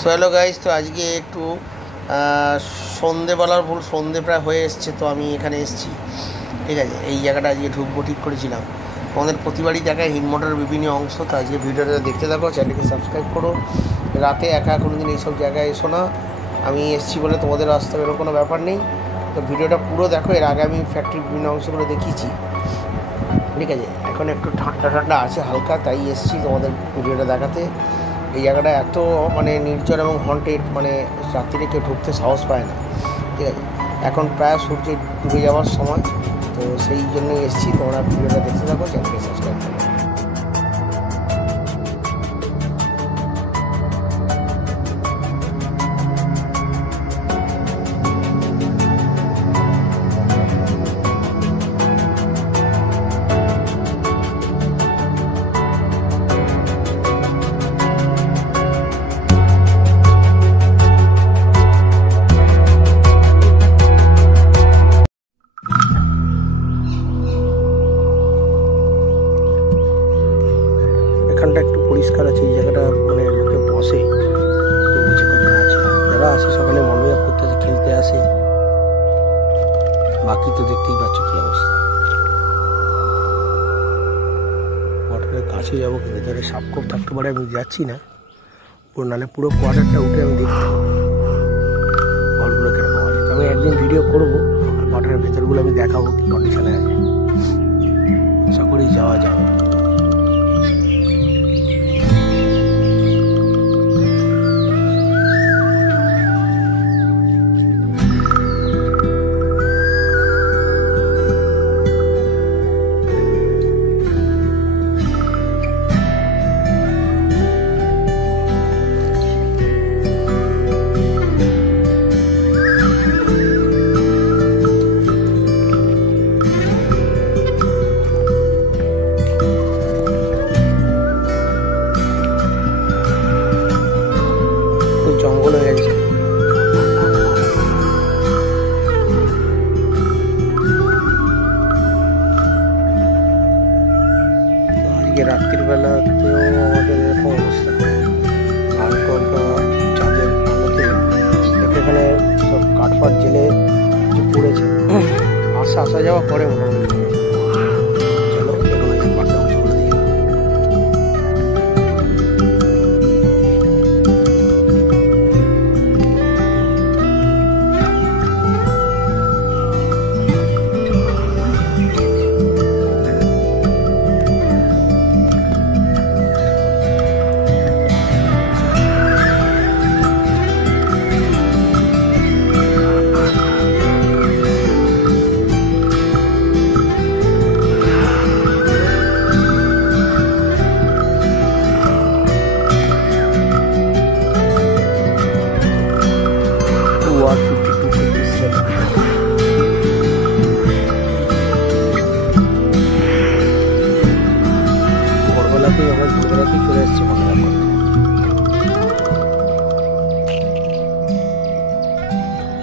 So hello guys, তো আজকে একটু সন্ধেবেলার ভুল, সন্ধে প্রায় হয়ে এসছে, তো আমি এখানে এসেছি। ঠিক আছে, এই জায়গাটা আজকে ঢুকবো ঠিক করেছিলাম। তোমাদের প্রতিবারই জায়গায় হিনমোটরের বিভিন্ন অংশ, তো আজকে ভিডিওটা দেখতে থাকো, চ্যানেলকে সাবস্ক্রাইব করো। রাতে একা কোনো দিন এইসব জায়গায় এসো না, আমি এসেছি বলে তোমাদের আসতে হবে এরকম কোনো ব্যাপার নেই। তো ভিডিওটা পুরো দেখো, এর আগে আমি ফ্যাক্টরির বিভিন্ন অংশগুলো দেখিয়েছি। ঠিক আছে, এখন একটু ঠান্ডা ঠান্ডা আছে হালকা, তাই এসেছি তোমাদের ভিডিওটা দেখাতে। এই জায়গাটা এত মানে নির্জন এবং হন্টেড, মানে রাত্রিরে কেউ ঢুকতে সাহস পায় না। ঠিক আছে, এখন প্রায় সূর্য ডুবে যাওয়ার সময়, তো সেই জন্যই এসেছি। তোমরা ভিডিওটা দেখতে থাকো, চ্যানেলকে সাবস্ক্রাইব করো। এখানটা একটু পরিষ্কার আছে, এই জায়গাটা মানে লোকে বসে, তো বুঝে কজন আছে, যারা আসে সকালে মর্নিং ওয়াক করতে আসে, খেলতে আসে। বাকি তো দেখতেই পাচ্ছ কি অবস্থা। কোয়ার্টারের কাছে যাবো, ভেতরে সাপকোপ থাকতে পারে, আমি যাচ্ছি না পুরো, নাহলে পুরো কোয়ার্টারটা উঠে আমি দেখতে ঘরগুলো কিরকম আছে। আমি একদিন ভিডিও করবো, কোয়ার্টারের ভেতরগুলো আমি দেখাবো কি কন্ডিশনে আছে। আশা করি যাওয়া যাবে। জঙ্গল হয়ে গেছে। আজকে রাত্রির বেলাতেও আমাদের এরকম অবস্থা, হালকা হালকা চাঁদের আলোতে এখানে সব কাঠফাট জেলে পড়েছে। আসা যাওয়া করে মোটামুটি। চলো ভোরবেলাতেই আমরা ভোরবেলাতেই চলে এসেছি মনে রাখো।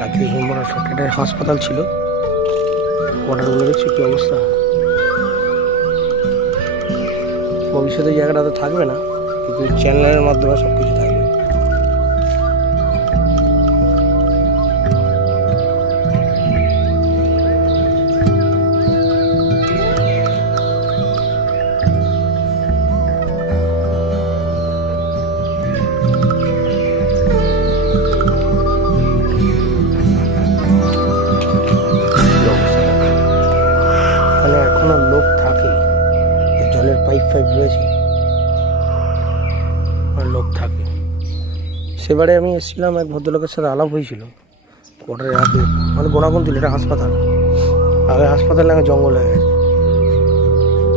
আজকে হিমবরা সরকারের হাসপাতাল ছিল, কোয়ার্টারগুলো দেখছি কি অবস্থা। ভবিষ্যতে জায়গাটা তো থাকবে না, কিন্তু চ্যানেলের মাধ্যমে সব কিছু থাকবে। এখনো লোক থাকে, জলের পাইপ রয়েছে, আর লোক থাকে। সেবারে আমি এসেছিলাম, এক ভদ্রলোকের সাথে আলাপ হয়েছিল কোয়ার্টারের আগে, মানে গোনাগুন দিল, এটা হাসপাতাল, আগে হাসপাতালে আগে জঙ্গল হয়ে গেছে।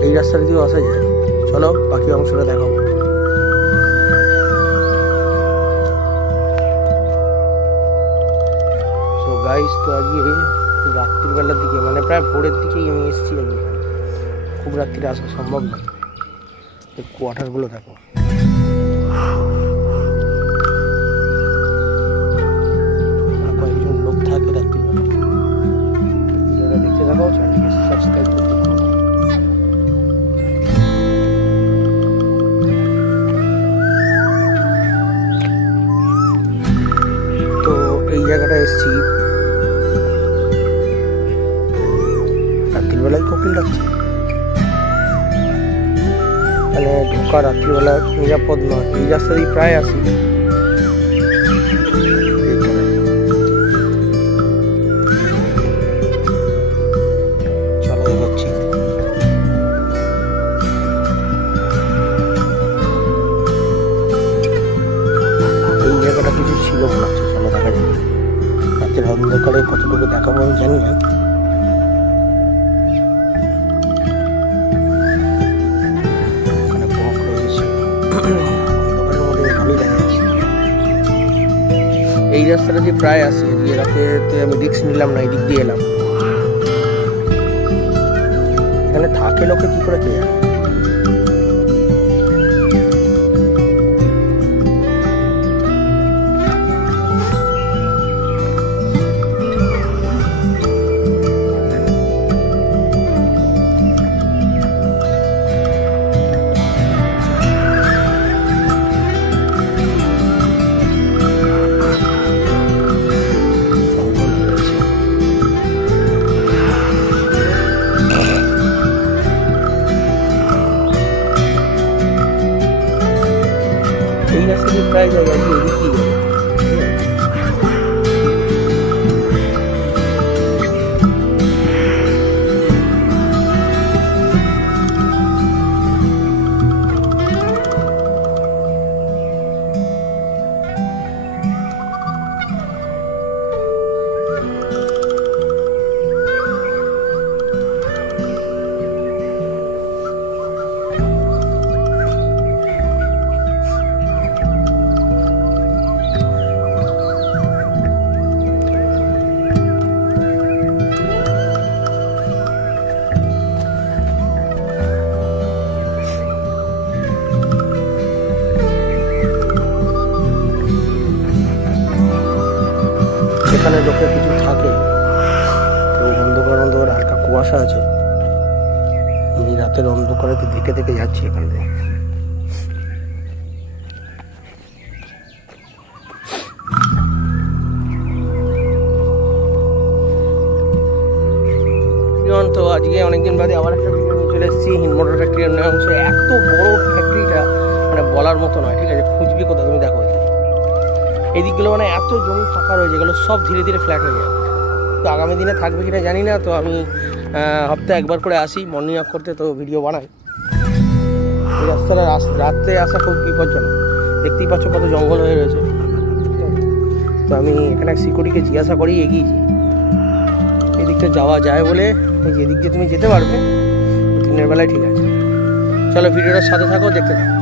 এই রাস্তাটা দিয়েও আসা যায়। চলো বাকি অংশটা দেখাবো। তো গাইস, তো আজকে রাত্রিবেলার দিকে, মানে প্রায় ভোরের দিকেই আমি এসেছি। খুব রাত্রিরে আসা সম্ভব নয়। এই কোয়ার্টারগুলো দেখো, কয়েকজন লোক থাকে রাত্রিবেলা। দেখতে থাকো, চ্যানেলকে সাবস্ক্রাইব করতে থাকো। জায়গাটা এসেছি রাত্রিবেলায় কোকিল ডাকছে, মানে ঢোকা রাত্রিবেলা নিরাপদ নয়। এই রাস্তা দিয়ে প্রায় আসি, চলো এগোচ্ছি। এই জায়গাটা কিছু ছিল মনে হচ্ছে, চলো দেখা যাবে। রাতের অন্ধকারে কতটুকু দেখাবো আমি জানি না। এই রাস্তাটা দিয়ে প্রায় আসি, এদিকে রাতে আমি রিস্ক নিলাম না, এই দিক দিয়ে এলাম। এখানে থাকে লোকে কি করে কে জানে। এই রাস্তা দিয়ে প্রায় জায়গায় এদিক দিয়ে যাবে। এখানে লোকের কিছু থাকে, তো অন্ধকার অন্ধকার হালকা কুয়াশা আছে। আমি রাতের অন্ধকারে তো দেখে দেখে যাচ্ছি এখানে। তো আজকে অনেকদিন বাদে আবার একটা ভিডিও নিয়ে চলে এসেছি হিন্দমোটর ফ্যাক্টরির অন্য অংশ। এত বড় ফ্যাক্টরিটা মানে বলার মতো নয়, ঠিক আছে। খুঁজবি কোথাও তুমি দেখো, এই দিকগুলো মানে এত জমি ফাঁকা রয়েছে, এগুলো সব ধীরে ধীরে ফ্ল্যাট হয়ে যাবে। তো আগামী দিনে থাকবে কিনা জানি না, তো আমি হপ্তাহে একবার করে আসি মর্নিং ওয়াক করতে, তো ভিডিও বানাই। এই রাস্তাটা রাত্রে আসা খুব বিপজ্জনক, দেখতেই পাচ্ছ কত জঙ্গল হয়ে রয়েছে। তো আমি এখানে সিকিউরিটিকে জিজ্ঞাসা করি এগিয়েছি এই দিকটা যাওয়া যায় বলে, যে দিক দিয়ে তুমি যেতে পারবে দিনের বেলায়, ঠিক আছে। চলো ভিডিওটার সাথে থাকো, দেখতে থাকো।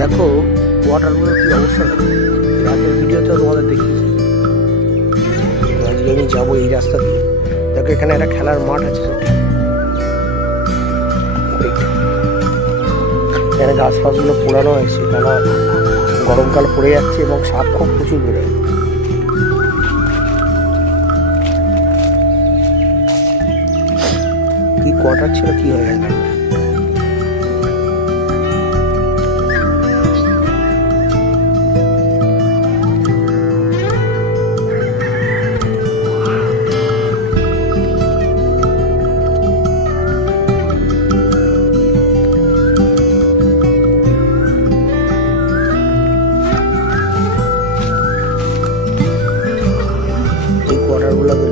দেখো ওয়াটারগুলোর কি অবস্থা, রাতের ভিডিওতে তোমাদের দেখিয়েছি। আজকে আমি যাবো এই রাস্তা দিয়ে। দেখো এখানে একটা খেলার মাঠ আছে, এখানে গাছ ফাছগুলো পোড়ানো হয়েছে, কেন গরমকাল পড়ে যাচ্ছে এবং সাপ খুব প্রচুর বেরোয়। কি কোয়ার্টার ছিল কি হয়ে গেল।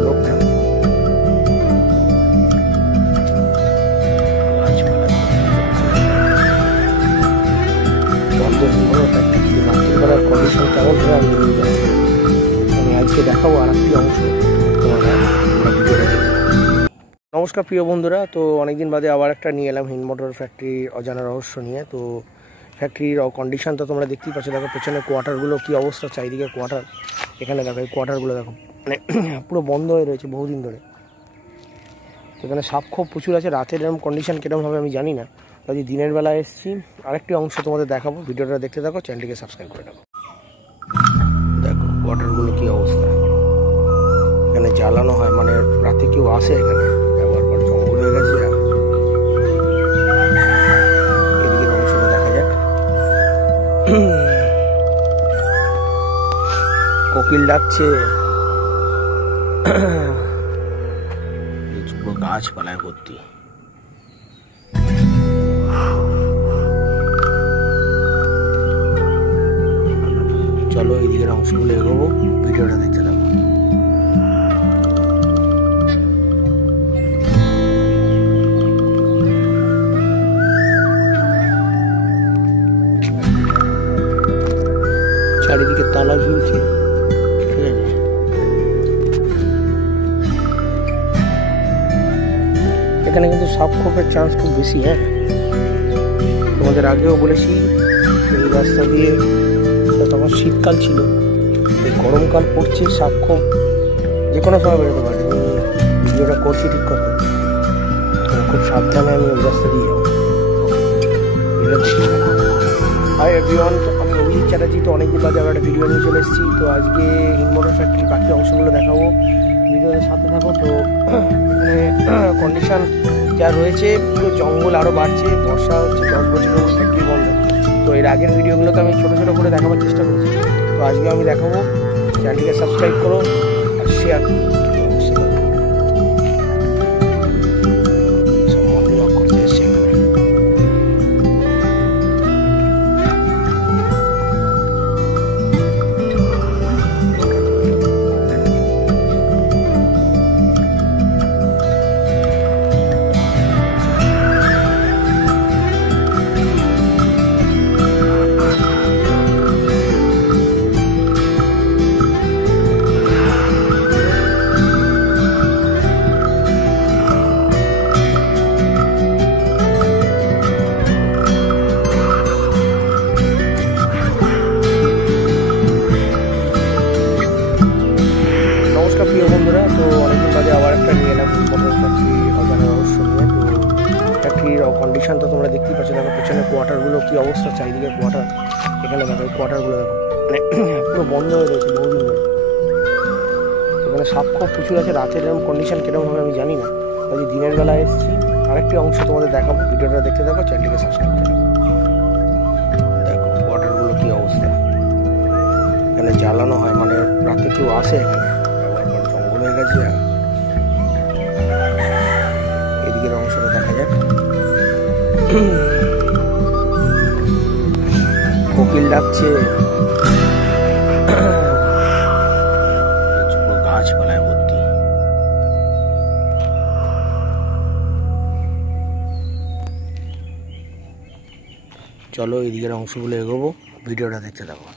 লোক থাকে, রাত্রিবেলার কন্ডিশন কেমন হয় আমি আজকে দেখাবো আর একটি অংশ। নমস্কার প্রিয় বন্ধুরা, তো অনেকদিন বাদে আবার একটা নিয়ে এলাম হিন্দমোটর ফ্যাক্টরি অজানা রহস্য নিয়ে। তো ফ্যাক্টরির কন্ডিশন তো তোমরা দেখতেই পাচ্ছ। দেখো পেছনে কোয়ার্টারগুলো কী অবস্থা, চারিদিকে কোয়ার্টার। এখানে দেখো এই কোয়ার্টারগুলো দেখো মানে পুরো বন্ধ হয়ে রয়েছে বহুদিন ধরে। এখানে সাপ খুব প্রচুর আছে। রাতের এরকম কন্ডিশন কীরকম হবে আমি জানি না, তাই দিনের বেলা এসেছি। আরেকটি অংশ তোমাদের দেখাবো, ভিডিওটা দেখতে থাকো, চ্যানেলটিকে সাবস্ক্রাইব করে রাখো। দেখো কোয়ার্টারগুলো কী অবস্থা, এখানে এখানে জ্বালানো হয়, মানে রাতে কেউ আসে এখানে ব্যবহার করে। জঙ্গল হয়ে গেছে। এদিকের অংশটা দেখা যাক। কোকিল ডাকছে। পুরো গাছপালায় ভর্তি। চলো এইদিকের অংশগুলো এগোবো, ভিডিওটা দেখতে থাকো। চারিদিকে তালা ঝুলছে, ঠিক আছে। এখানে কিন্তু সাপ খোপের চান্স খুব বেশি। হ্যাঁ, তোমাদের আগেও বলেছি এই রাস্তা দিয়ে, তখন শীতকাল ছিল, এই গরমকাল পড়ছে, সাপ খোপ যে কোনো সময় বেরোতে পারে। ভিডিওটা করছি ঠিক কথা, খুব সাবধানে আমি ওই রাস্তা দিয়ে যাবো। হাই এভরিওয়ান, আমি অভিজিৎ চ্যাটার্জি। তো অনেকদিন বাদে আবার একটা ভিডিও নিয়ে চলে এসেছি। তো আজকে হিন্দমোটর ফ্যাক্টরির বাকি অংশগুলো দেখাবো, ভিডিওর সাথে থাকো। তো কন্ডিশন যা রয়েছে, পুরো জঙ্গল আরও বাড়ছে, বর্ষা হচ্ছে, 10 বছরের ফ্যাক্টরি বন্ধ। তো এর আগের ভিডিওগুলোতে আমি ছোটো ছোটো করে দেখাবার চেষ্টা করেছি। তো আজকে আমি দেখাবো, চ্যানেলটিকে সাবস্ক্রাইব করো আর শেয়ার করো। প্রিয় বন্ধুরা, তো অনেকদিন বাদে আবার একটা নিয়ে এলাম মোটর ফ্যাক্টরি হজানা রহস্য নিয়ে। তো ফ্যাক্টরির কন্ডিশন তো তোমরা দেখতেই পাচ্ছ। দেখো পেছনে কোয়ার্টারগুলো কী অবস্থা, চারিদিকে কোয়ার্টার। এখানে দেখো কোয়ার্টারগুলো দেখো, মানে পুরো বন্ধ হয়ে রয়েছে বহুদিন ধরে। এখানে সাপ খোপ প্রচুর আছে। রাতের এরকম কন্ডিশন কীরকম হবে আমি জানি না, আজ দিনের বেলা এসেছি। আরেকটি অংশ তোমাদের দেখাবো, ভিডিওটা দেখতে থাকো, চ্যানেলটিকে সাবস্ক্রাইব করো। দেখো কোয়ার্টারগুলো কী অবস্থা, এখানে জ্বালানো হয়, মানে রাতে কেউ আসে এখানে হয়ে গেছে। এদিকের অংশটা দেখা যাক। কোকিল ডাকছে, গাছপালায় ভর্তি। চলো এইদিকের অংশগুলো এগোবো, ভিডিওটা দেখতে থাকো।